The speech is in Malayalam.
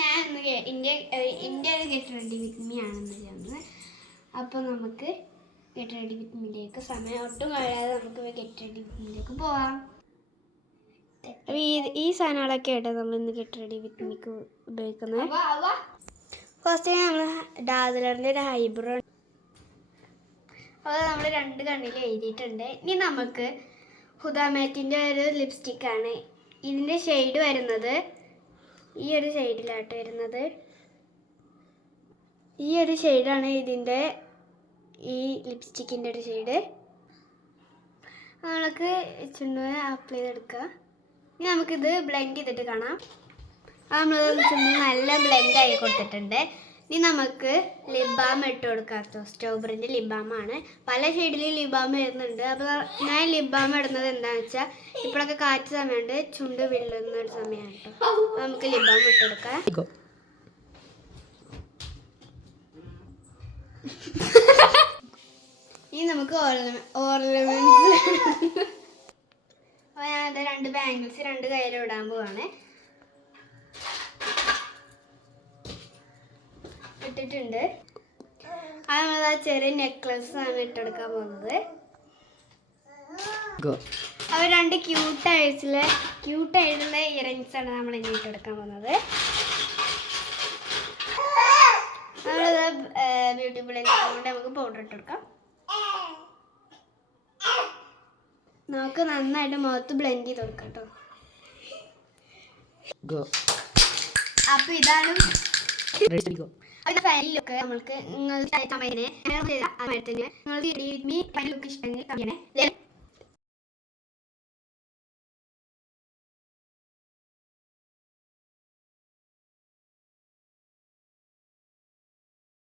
ഞാൻ ഇന്ത്യ ഒരു ഗെറ്റ് റെഡി വിത്ത് മീ ആണെന്ന് ചെയ്യുന്നത്. അപ്പോൾ നമുക്ക് ഗെറ്റ് റെഡി വിത്ത് മീയിലേക്ക് സമയം ഒട്ടും കഴിയാതെ നമുക്ക് ഗെറ്റ് റെഡി വിത്ത് മീയിലേക്ക് പോവാം. അപ്പോൾ ഈ സാധനങ്ങളൊക്കെ ആയിട്ട് നമ്മൾ ഇന്ന് ഗെറ്റ് റെഡി വിത്ത് മീക്ക് ഉപയോഗിക്കുന്നത്. ഫസ്റ്റ് നമ്മൾ ഡാസിലറിൻ്റെ ഒരു ഹൈബ്രോ, അത് നമ്മൾ 2 കണ്ണിൽ എഴുതിയിട്ടുണ്ട്. ഇനി നമുക്ക് ഹുദാമേറ്റിൻ്റെ ഒരു ലിപ്സ്റ്റിക്കാണ്. ഇതിൻ്റെ ഷെയ്ഡ് വരുന്നത് ഈ ഒരു ഷെയ്ഡിലായിട്ട് വരുന്നത്. ഈ ഒരു ഷെയ്ഡാണ് ഇതിൻ്റെ ഈ ലിപ്സ്റ്റിക്കിൻ്റെ ഒരു ഷെയ്ഡ്. നമ്മൾക്ക് ചുണ്ടിന് അപ്ലൈ ചെയ്തെടുക്കുക. ഇനി നമുക്കിത് ബ്ലെൻഡ് ചെയ്തിട്ട് കാണാം. നമ്മൾ ചുണ്ടിന് നല്ല ബ്ലെൻഡ് ആയി കൊടുത്തിട്ടുണ്ട്. ഇനി നമുക്ക് ലിപ് ബാം ഇട്ട് കൊടുക്കാം. സ്ട്രോബെറിൻ്റെ ലിപ് ബാമാണ്. പല ഷെയ്ഡിൽ ലിപ് ബാം വരുന്നുണ്ട്. അപ്പോൾ ഞാൻ ലിപ് ബാം ഇടുന്നത് എന്താണെന്ന് വെച്ചാൽ ഇപ്പോഴൊക്കെ കാറ്റ് സമയമുണ്ട്, ചുണ്ട് വിള്ളുന്ന ഒരു സമയമാണ് കേട്ടോ. നമുക്ക് ലിപ് ബാം ഇട്ട് കൊടുക്കാം. ഇനി നമുക്ക് ഓർണമെന്റ്സ്. അപ്പോൾ ഞാനത് 2 ബാംഗിൾസ് 2 കയ്യിലും ഇടാൻ പോവാണ്. ഇട്ടിട്ടുണ്ട്. അത് നമ്മൾ ചെറിയ നെക്ലസ് ആണ് ഇട്ടെടുക്കാൻ പോകുന്നത്. അവർ 2 ക്യൂട്ടായിട്ടുള്ള ഇയറിങ്സ് ആണ് നമ്മൾ ഇനി ഇട്ടെടുക്കാൻ പോകുന്നത്. നമ്മളത് ബ്യൂട്ടി ബ്ലെൻഡർ കൊണ്ട് നമുക്ക് പൗഡർ ഇട്ടെടുക്കാം. നമുക്ക് നന്നായിട്ട് മുഖത്ത് ബ്ലെൻഡ് ചെയ്ത് കൊടുക്കാം കേട്ടോ. അപ്പൊ ഇതാണ് ഫൈനലൊക്കെ. നമ്മൾക്ക് നിങ്ങൾക്ക് ലുക്ക് ഇഷ്ടമെങ്കിൽ